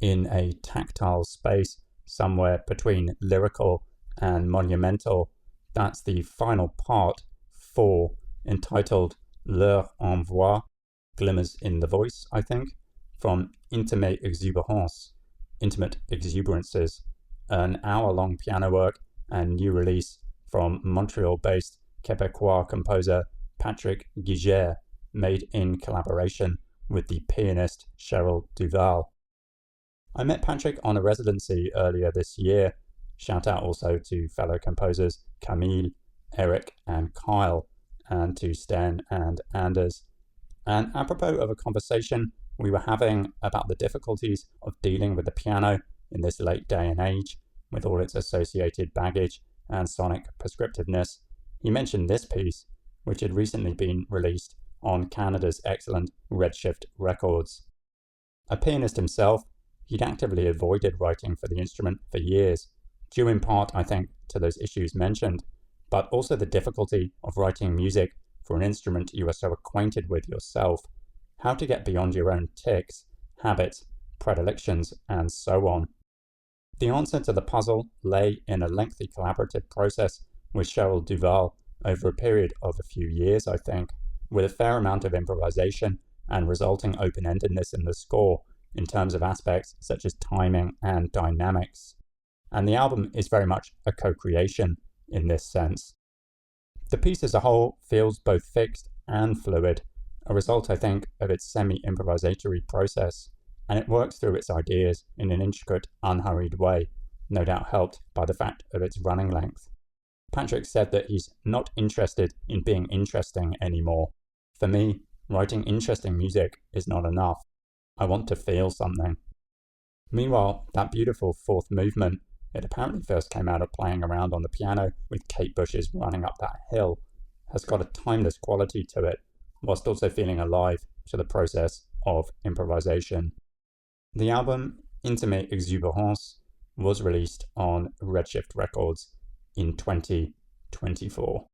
in a tactile space somewhere between lyrical and monumental. That's the final part 4, entitled L'heure en voix, Glimmers in the Voice, I think, from Intimate Exuberance, Intimate Exuberances, an hour-long piano work and new release from Montreal-based Quebecois composer Patrick Guiger, made in collaboration with the pianist Cheryl Duval. I met Patrick on a residency earlier this year. Shout out also to fellow composers Camille, Eric and Kyle, and to Sten and Anders. And apropos of a conversation we were having about the difficulties of dealing with the piano in this late day and age, with all its associated baggage and sonic prescriptiveness, he mentioned this piece, which had recently been released on Canada's excellent Redshift Records. A pianist himself, he'd actively avoided writing for the instrument for years, due in part, I think, to those issues mentioned, but also the difficulty of writing music for an instrument you are so acquainted with yourself, how to get beyond your own tics, habits, predilections, and so on. The answer to the puzzle lay in a lengthy collaborative process with Cheryl Duval over a period of a few years, I think, with a fair amount of improvisation and resulting open-endedness in the score in terms of aspects such as timing and dynamics. And the album is very much a co-creation in this sense. The piece as a whole feels both fixed and fluid, a result, I think, of its semi-improvisatory process, and it works through its ideas in an intricate, unhurried way, no doubt helped by the fact of its running length. Patrick said that he's not interested in being interesting anymore. For me, writing interesting music is not enough. I want to feel something. Meanwhile, that beautiful fourth movement, it apparently first came out of playing around on the piano with Kate Bush's Running Up That Hill, has got a timeless quality to it, whilst also feeling alive to the process of improvisation. The album Intimate Exuberance was released on Redshift Records in 2024.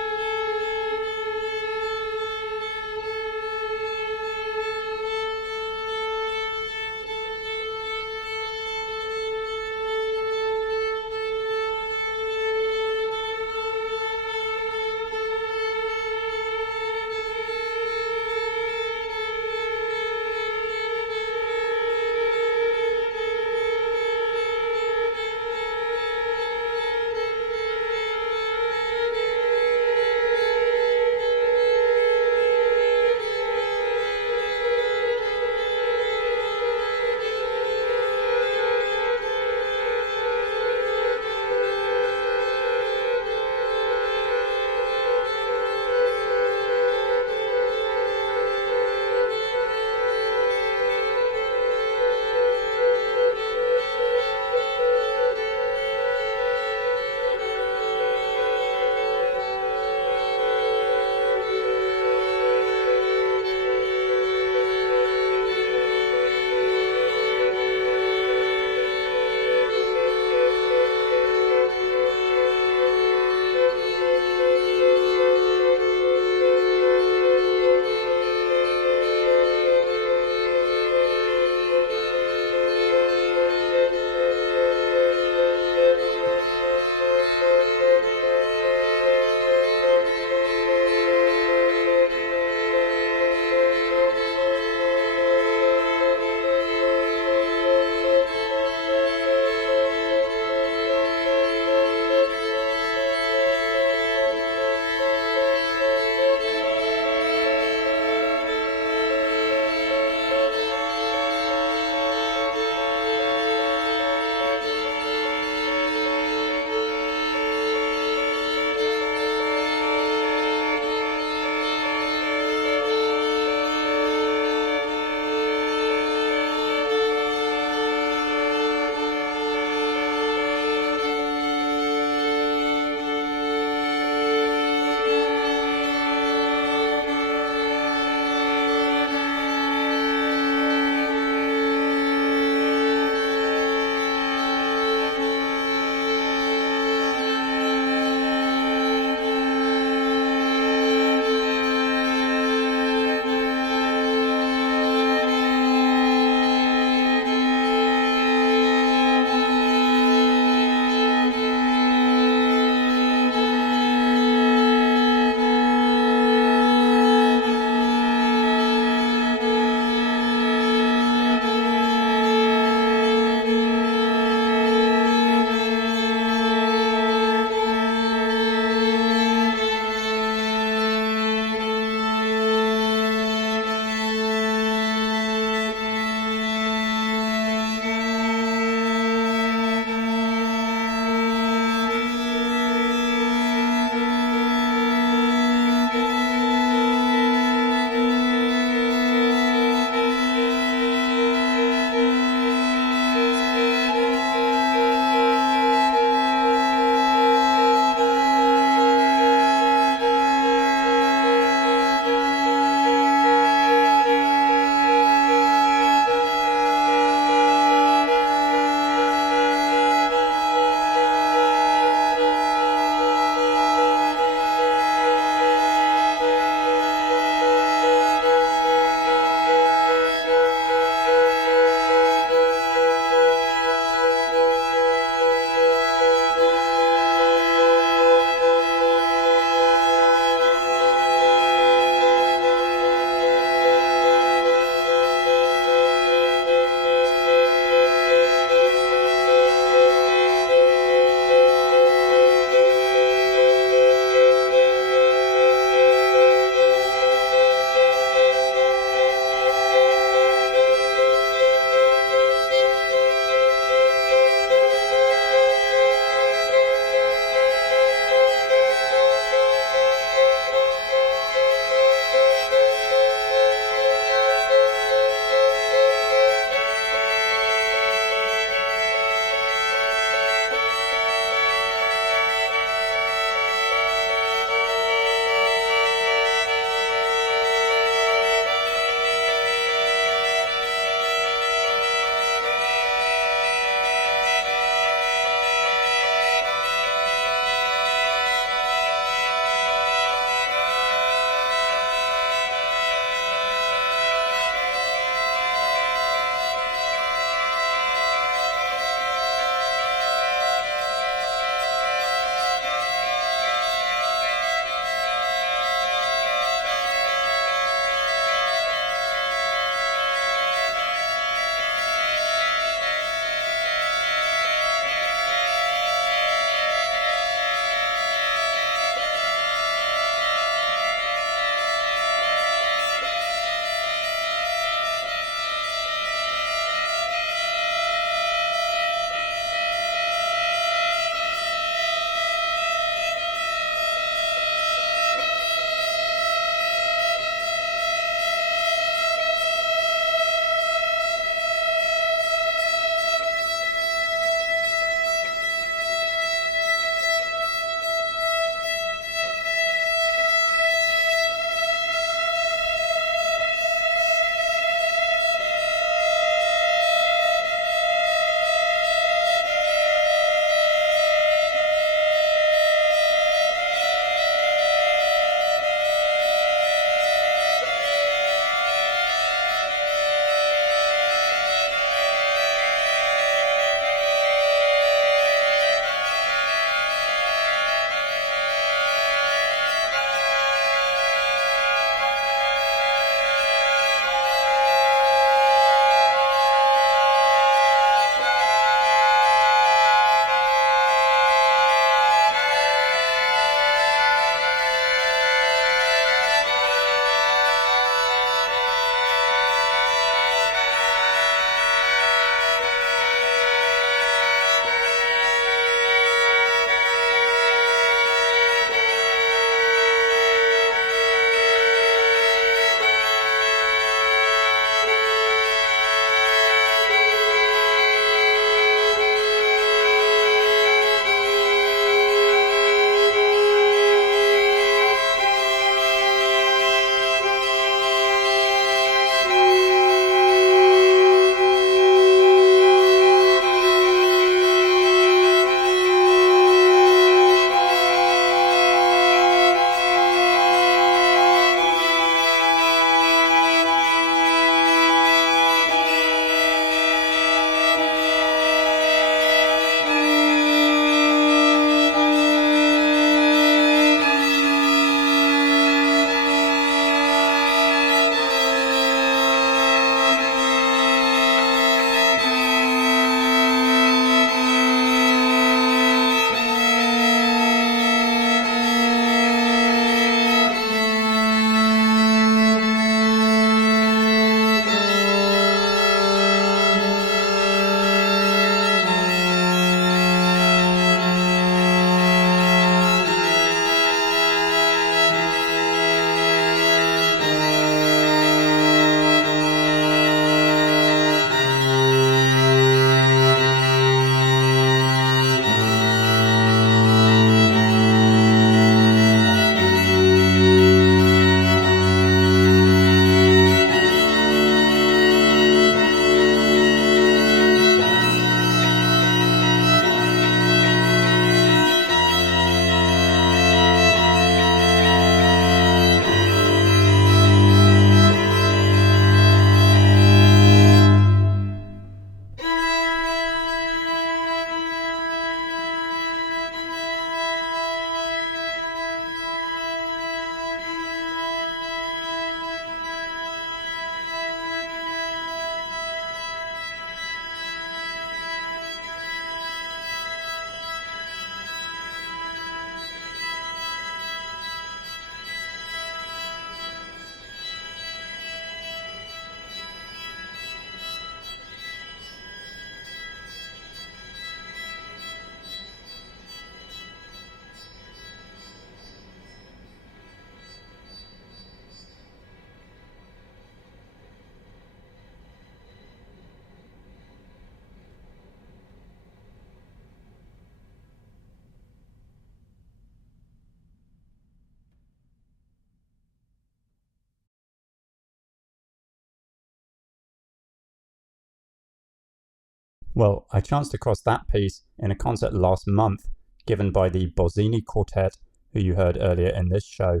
Well, I chanced across that piece in a concert last month given by the Bozzini Quartet, who you heard earlier in this show.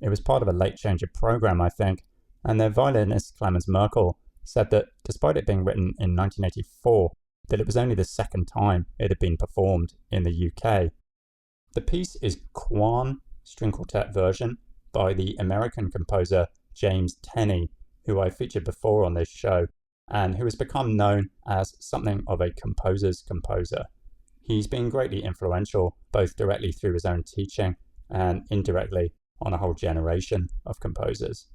It was part of a Late Changer program, I think, and their violinist Clemens Merkel said that despite it being written in 1984, that it was only the second time it had been performed in the UK. The piece is Quan string quartet version by the American composer James Tenney, who I featured before on this show, and who has become known as something of a composer's composer. He's been greatly influential, both directly through his own teaching and indirectly on a whole generation of composers.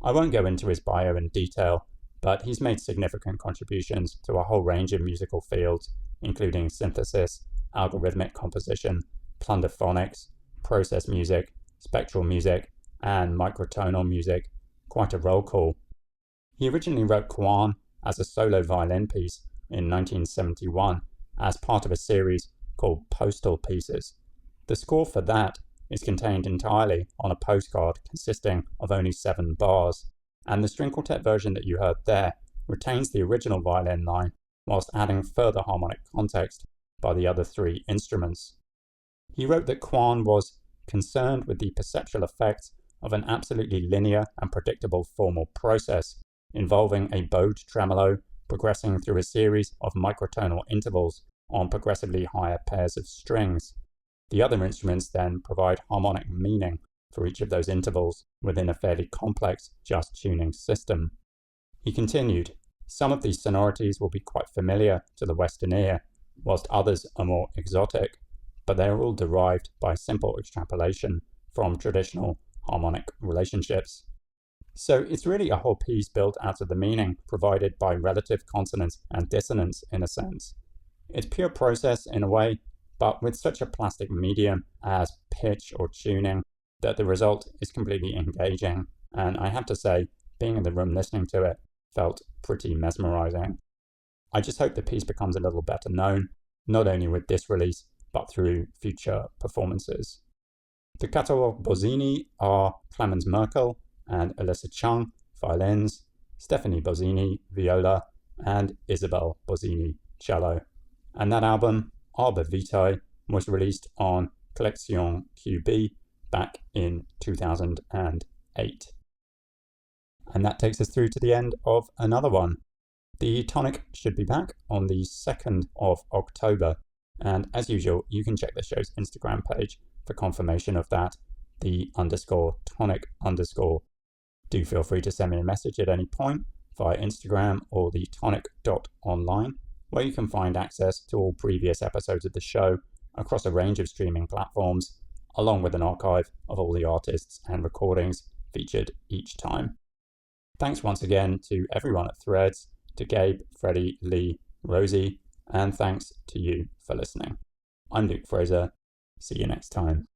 I won't go into his bio in detail, but he's made significant contributions to a whole range of musical fields, including synthesis, algorithmic composition, plunderphonics, process music, spectral music, and microtonal music. Quite a roll call. He originally wrote Quan as a solo violin piece in 1971 as part of a series called Postal Pieces. The score for that is contained entirely on a postcard consisting of only 7 bars, and the string quartet version that you heard there retains the original violin line whilst adding further harmonic context by the other 3 instruments. He wrote that Quan was concerned with the perceptual effects of an absolutely linear and predictable formal process involving a bowed tremolo progressing through a series of microtonal intervals on progressively higher pairs of strings. The other instruments then provide harmonic meaning for each of those intervals within a fairly complex just tuning system. He continued, some of these sonorities will be quite familiar to the Western ear, whilst others are more exotic, but they are all derived by simple extrapolation from traditional harmonic relationships. So it's really a whole piece built out of the meaning provided by relative consonance and dissonance in a sense. It's pure process in a way, but with such a plastic medium as pitch or tuning that the result is completely engaging, and I have to say, being in the room listening to it felt pretty mesmerizing. I just hope the piece becomes a little better known, not only with this release, but through future performances. The Catalog Bozzini are Clemens Merkel and Alyssa Chung, violins, Stephanie Bozzini, viola, and Isabel Bozzini, cello. And that album, Arbor Vitae, was released on Collection QB back in 2008. And that takes us through to the end of another one. The Tonic should be back on the 2nd of October. And as usual, you can check the show's Instagram page for confirmation of that, the _tonic_. Do feel free to send me a message at any point via Instagram or the tonic.online, where you can find access to all previous episodes of the show across a range of streaming platforms, along with an archive of all the artists and recordings featured each time. Thanks once again to everyone at Threads, to Gabe, Freddie, Lee, Rosie, and thanks to you for listening. I'm Luke Fraser. See you next time.